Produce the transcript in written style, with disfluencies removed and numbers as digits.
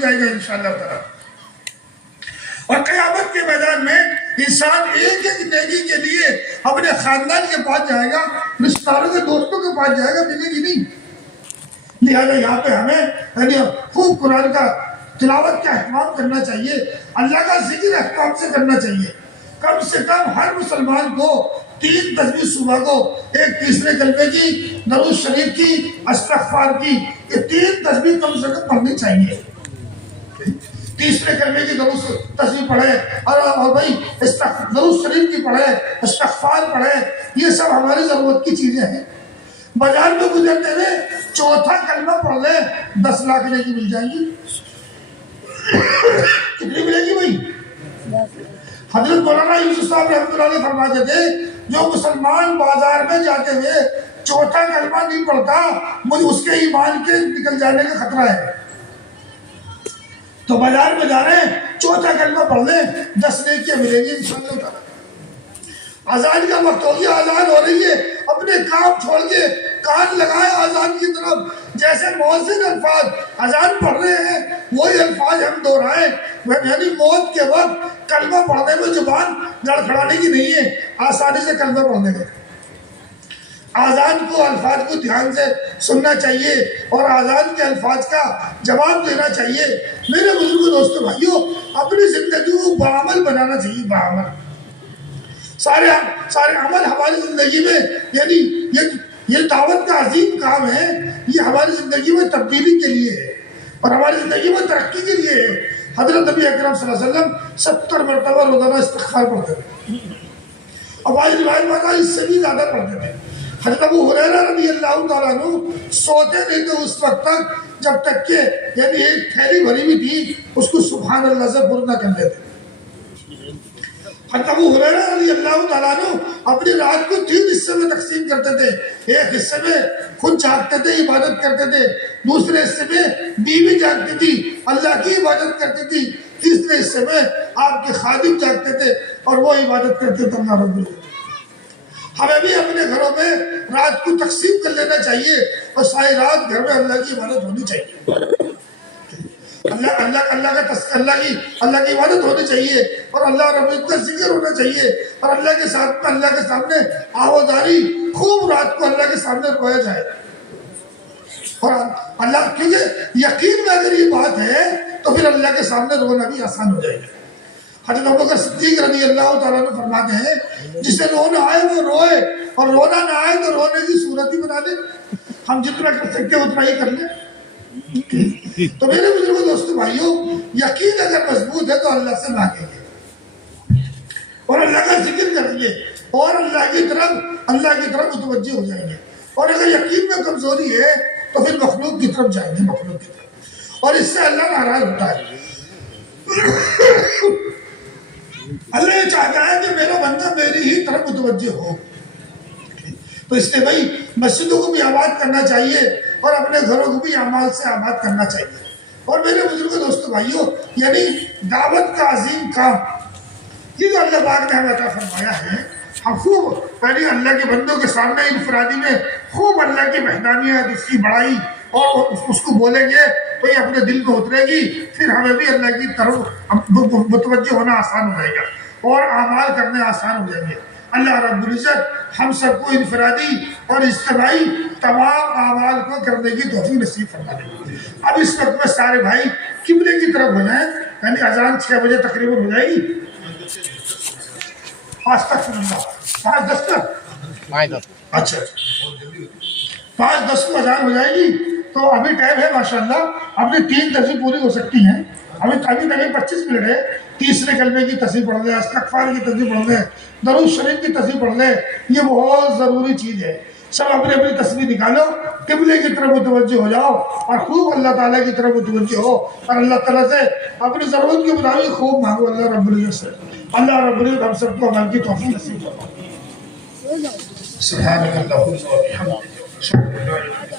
جائے گا انشاءاللہ تعالی۔ اور قیامت کے میدان میں انسان ایک ایک نیکی کے لیے اپنے خاندان کے پاس جائے گا، رشتہ داروں کے دوستوں کے پاس جائے گا، ملے گی نہیں۔ لہذا یہاں پہ ہمیں خوب قرآن کا تلاوت کا اہتمام کرنا چاہیے، اللہ کا ذکر اہتمام سے کرنا چاہیے۔ کم سے کم ہر مسلمان کو 3 تسبیح صبح کو، ایک تیسرے کلمے کی، درود شریف کی، استغفار کی، یہ 3 تسبیح کم سے کم پڑھنی چاہیے۔ تیسرے کلمے کی درود تسبیح پڑھے اور بھائی درود شریف کی پڑھے، استغفار پڑھے، یہ سب ہماری ضرورت کی چیزیں ہیں۔ بازار میں گزرتے ہوئے چوتھا کلمہ پڑھ لے 10 لاکھ نیکی مل جائیں گی۔ کتنی ملے گی بھائی؟ حضرت مولانا یوسف صاحب رحمۃ اللہ علیہ فرماتے تھے جو مسلمان بازار میں جاتے ہوئے چوتھا کلمہ نہیں پڑھتا مجھے اس کے ایمان کے نکل جانے کا خطرہ ہے۔ تو بازار میں جا رہے ہیں چوتھا کلمہ پڑھ لیں 10 نیکیاں ملیں گی انشاءاللہ تعالی۔ اذان کا وقت ہو گیا، اذان ہو رہی ہے، اپنے کام چھوڑ کے کان لگائے اذان کی طرف، جیسے مؤذن الفاظ اذان پڑھ رہے ہیں وہی الفاظ ہم دہرائیں، یعنی موت کے وقت کلمہ پڑھنے میں زبان لڑکھڑانے کی نہیں ہے، آسانی سے کلمہ پڑھنے میں۔ اذان کو الفاظ کو دھیان سے سننا چاہیے اور اذان کے الفاظ کا جواب دینا چاہیے۔ میرے بزرگ دوستو بھائیو، اپنی زندگی کو بعمل بنانا چاہیے، بعمل۔ سارے عمل ہماری زندگی میں، یعنی یہ دعوت کا عظیم کام ہے، یہ ہماری زندگی میں تبدیلی کے لیے ہے اور ہماری زندگی میں ترقی کے لیے ہے۔ حضرت نبی اکرم صلی اللہ علیہ وسلم 70 مرتبہ روزانہ استغفار پڑھتے تھے، اور بعض روایت میں اس سے بھی زیادہ پڑھتے تھے۔ حضرت ابو ہریرہ رضی اللہ تعالیٰ عنہ سوتے نہیں تھے اس وقت تک جب تک کہ یعنی ایک تھیلی بھری ہوئی تھی اس کو سبحان اللہ سے پورا کر لیتے۔ حضرت ابو ہریرہ رضی اللہ تعالیٰ عنہ اپنی رات کو 3 حصے میں تقسیم کرتے تھے، ایک حصے میں خود جاگتے تھے، عبادت کرتے تھے، دوسرے حصے میں بیوی جاگتی تھی، اللہ کی عبادت کرتی تھی، تیسرے حصے میں آپ کے خادم جاگتے تھے اور وہ عبادت کرتے تھے اللہ رب العزت۔ ہمیں بھی اپنے گھروں میں رات کو تقسیم کر لینا چاہیے اور ساری رات گھر میں اللہ کی عبادت ہونی چاہیے، اللہ کی عبادت ہونی چاہیے اور اللہ رب العزت کا ذکر ہونا چاہیے اور اللہ کے ساتھ میں اللہ کے سامنے آوازاری خوب رات کو اللہ کے سامنے رویا جائے۔ اور اللہ، کیونکہ یقین میں اگر یہ بات ہے تو پھر اللہ کے سامنے رونا بھی آسان ہو جائے گا۔ حضرت ابوبکر صدیق رضی اللہ تعالیٰ عنہ فرماتے ہیں جسے رونا آئے وہ روئے اور رونا نہ آئے تو رونے کی صورت ہی بنا دے، ہم جتنا کر سکتے اتنا ہی کر لیں۔ تو میرے بزرگوں دوستو بھائیوں، یقین اگر مضبوط ہے تو اللہ سے مانگیں گے اور اللہ کا ذکر کریں گے اور اللہ کی طرف متوجہ ہو جائیں گے، اور اگر یقین میں کمزوری ہے تو پھر مخلوق کی طرف جائیں گے، مخلوق کی طرف، اور اس سے اللہ ناراض ہوتا ہے۔ اللہ یہ چاہتا ہے کہ میرا بندہ میری ہی طرف متوجہ ہو، تو اس لیے بھائی مسجدوں کو بھی آباد کرنا چاہیے اور اپنے گھروں کو بھی اعمال سے آباد کرنا چاہیے۔ اور میرے بزرگوں دوستو بھائیوں، یعنی دعوت کا عظیم کام یہ جو اللہ پاک نے ہمیں عطا فرمایا ہے، ہم خوب یعنی اللہ کے بندوں کے سامنے انفرادی میں خوب اللہ کی وحدانیت، اس کی بڑائی اور اس کو بولیں گے تو یہ اپنے دل کو اترے گی، پھر ہمیں بھی اللہ کی طرف متوجہ ہونا آسان ہو جائے گا اور اعمال کرنے آسان ہو جائیں گے۔ اللہ رب العزت ہم سب کو انفرادی اور اجتماعی تمام اعمال کو کرنے کی توفیق نصیب فرما دے۔ اب اس وقت میں سارے بھائی قبلے کی طرف ہو جائیں، یعنی اذان 6 بجے تقریباً ہو جائے گی، 5 تک 5:10 تک، اچھا 5:10 کو اذان ہو جائے گی، تو ابھی ٹائم ہے ماشاءاللہ، اپنی 3 تسبیح پوری ہو سکتی ہیں، ابھی 25 منٹ ہے۔ تیسرے کلمے کی تسبیح پڑھ لیں، استغفار کی تسبیح پڑھ لیں، درود شریف کی تسبیح پڑھ لیں، یہ بہت ضروری چیز ہے۔ سب اپنی اپنی تسبیح نکالو، قبلے کی طرف متوجہ ہو جاؤ اور خوب اللہ تعالیٰ کی طرف متوجہ ہو اور اللہ تعالیٰ سے اپنی ضرورت کے مطابق خوب مانگو اللہ رب العزت سے۔ اللہ رب العزت ہم سب کو عمل کی توفیق نصیب فرمائے۔ سبحانک اللہم و بحمدک، اشہد ان لا الہ الا انت